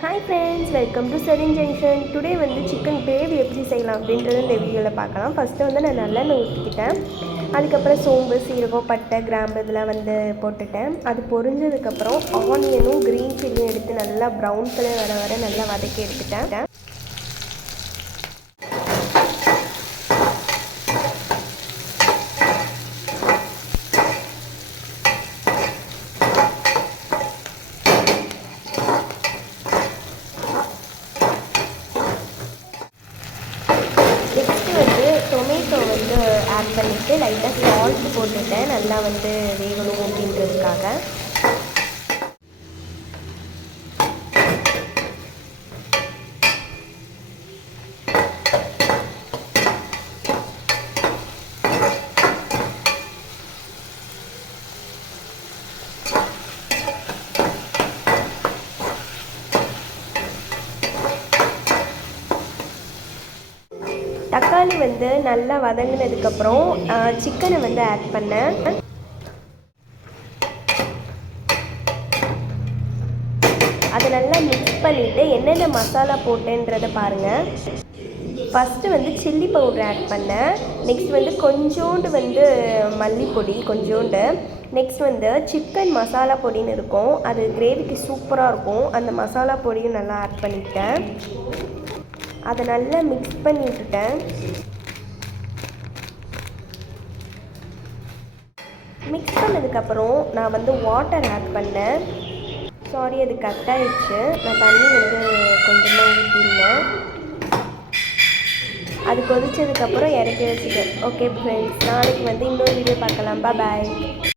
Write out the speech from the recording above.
Hi friends welcome to Sherin junction today வந்து chicken gravy எப்படி செய்யலாம் அப்படின்றத இந்த வீடியோவில் பார்க்கலாம். ஃபஸ்ட்டு வந்து நான் நல்லெண்ணெய் ஊற்றிக்கிட்டேன் அதுக்கப்புறம் சோம்பு சீரகம் பட்டை கிராம்பு இதெல்லாம் வந்து போட்டுட்டேன். அது பொரிஞ்சதுக்கப்புறம் ஆனியனும் க்ரீன் சில்லியும் எடுத்து நல்லா ப்ரௌன் கலர் வர வர நல்லா வதக்கி எடுத்துட்டேன் நெக்ஸ்ட்டு வந்து டொமேட்டோ வந்து ஆட் பண்ணிவிட்டு லைட்டாக சால்ட் போட்டுவிட்டேன் நல்லா வந்து வேகணும் அப்படின்றதுக்காக. தக்காளி வந்து நல்லா வதங்கினதுக்கப்புறம் சிக்கனை வந்து ஆட் பண்ணேன். அதை நல்லா மிக்ஸ் பண்ணிவிட்டு என்னென்ன மசாலா போட்டேன்றதை பாருங்கள் ஃபஸ்ட்டு வந்து சில்லி பவுடர் ஆட் பண்ணேன். நெக்ஸ்ட் வந்து கொஞ்சோண்டு வந்து மல்லிப்பொடி கொஞ்சோண்டு. நெக்ஸ்ட் வந்து சிக்கன் மசாலா பொடின்னு இருக்கும். அது கிரேவிக்கு சூப்பராக இருக்கும். அந்த மசாலா பொடியும் நல்லா ஆட் பண்ணிட்டேன் அதை நல்லா மிக்ஸ் பண்ணி விட்டுட்டேன் மிக்ஸ் பண்ணதுக்கப்புறம் நான் வந்து வாட்டர் ஆட் பண்ணேன். சாரி அது கட் நான் தண்ணி வந்து கொஞ்சமாக ஊற்றிருந்தேன் அது கொதிச்சதுக்கப்புறம் இறக்கி வச்சுட்டேன். ஓகே ஃப்ரெண்ட்ஸ் நாளைக்கு வந்து இன்னொரு வீடியோ பார்க்கலாம். பாய்